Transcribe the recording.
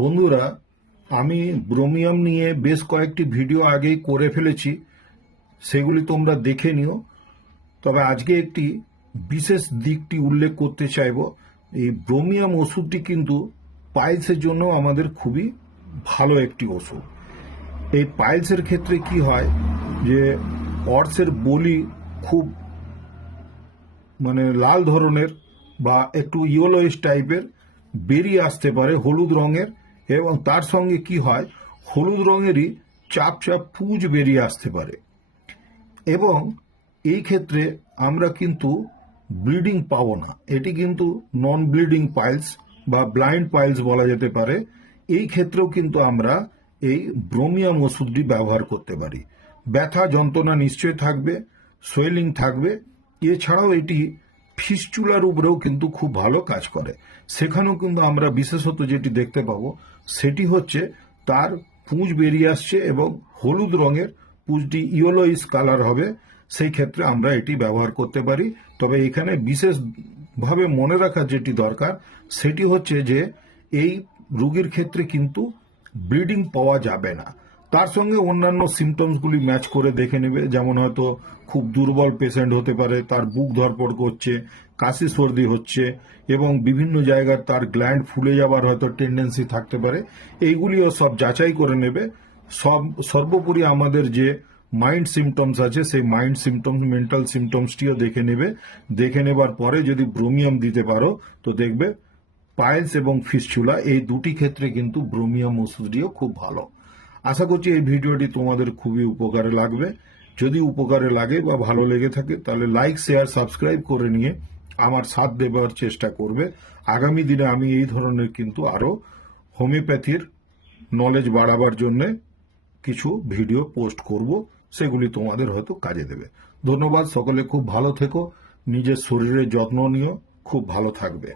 বন্ধুরা, আমি ব্রোমিয়াম নিয়ে বেশ কয়েকটি ভিডিও আগেই করে ফেলেছি, সেগুলি তোমরা দেখে নিও। তবে আজকে একটি বিশেষ দিকটি উল্লেখ করতে চাইব। এই ব্রোমিয়াম ওষুধটি কিন্তু পাইলসের জন্য আমাদের খুবই ভালো একটি ওষুধ। এই পাইলসের ক্ষেত্রে কি হয় যে অর্সের বলি খুব লাল ধরনের বা একটু ইয়েলোইশ টাইপের বেরিয়ে আসতে পারে, হলুদ রঙের, এবং তার সঙ্গে কি হয়, হলুদ রঙেরই চাপ চাপ পুঁজ বেরিয়ে আসতে পারে। এবং এই ক্ষেত্রে আমরা কিন্তু ব্লিডিং পাবো না। এটি কিন্তু নন ব্লিডিং পাইলস বা ব্লাইন্ড পাইলস বলা যেতে পারে। এই ক্ষেত্রেও কিন্তু আমরা এই ব্রোমিয়াম ওষুধটি ব্যবহার করতে পারি। ব্যথা যন্ত্রণা নিশ্চয় থাকবে, সোয়েলিং থাকবে। এছাড়াও এটি ফিস্চুলার উপরেও কিন্তু খুব ভালো কাজ করে। সেখানেও কিন্তু আমরা বিশেষত যেটি দেখতে পাবো সেটি হচ্ছে তার পুঁজ বেরিয়ে আসছে এবং হলুদ রঙের পুঁজটি ইয়েলোইশ কালার হবে। সেই ক্ষেত্রে আমরা এটি ব্যবহার করতে পারি। তবে এখানে বিশেষভাবে মনে রাখা যেটি দরকার সেটি হচ্ছে যে এই রোগীর ক্ষেত্রে কিন্তু ব্লিডিং পাওয়া যাবে না। তার সঙ্গে অন্যান্য সিমটমসগুলি ম্যাচ করে দেখে নেবে। যেমন হয়তো খুব দুর্বল পেশেন্ট হতে পারে, তার বুক ধরপড় করছে, কাশি সর্দি হচ্ছে এবং বিভিন্ন জায়গার তার গ্ল্যান্ড ফুলে যাবার হয়তো টেন্ডেন্সি থাকতে পারে। এইগুলিও সব যাচাই করে নেবে। সর্বোপরি আমাদের যে মাইন্ড সিমটমস আছে সেই মাইন্ড সিমটমস, মেন্টাল সিমটমসটিও দেখে নেবে। দেখে নেবার পরে যদি ব্রোমিয়াম দিতে পারো তো দেখবে পাইলস এবং ফিস্চুলা এই দুটি ক্ষেত্রে কিন্তু ব্রোমিয়াম ওষুধটিও খুব ভালো। আশা করছি এই ভিডিওটি তোমাদের খুবই উপকারে লাগবে। যদি উপকারে লাগে বা ভালো লেগে থাকে তাহলে লাইক, শেয়ার, সাবস্ক্রাইব করে নিয়ে আমার সাথ দেবার চেষ্টা করবে। আগামী দিনে আমি এই ধরনের কিন্তু আরো হোমিওপ্যাথির নলেজ বাড়াবার জন্য কিছু ভিডিও পোস্ট করব, সেগুলি তোমাদের হয়তো কাজে দেবে। ধন্যবাদ। সকলে খুব ভালো থেকো, নিজের শরীরের যত্ন নিও, খুব ভালো থাকবে।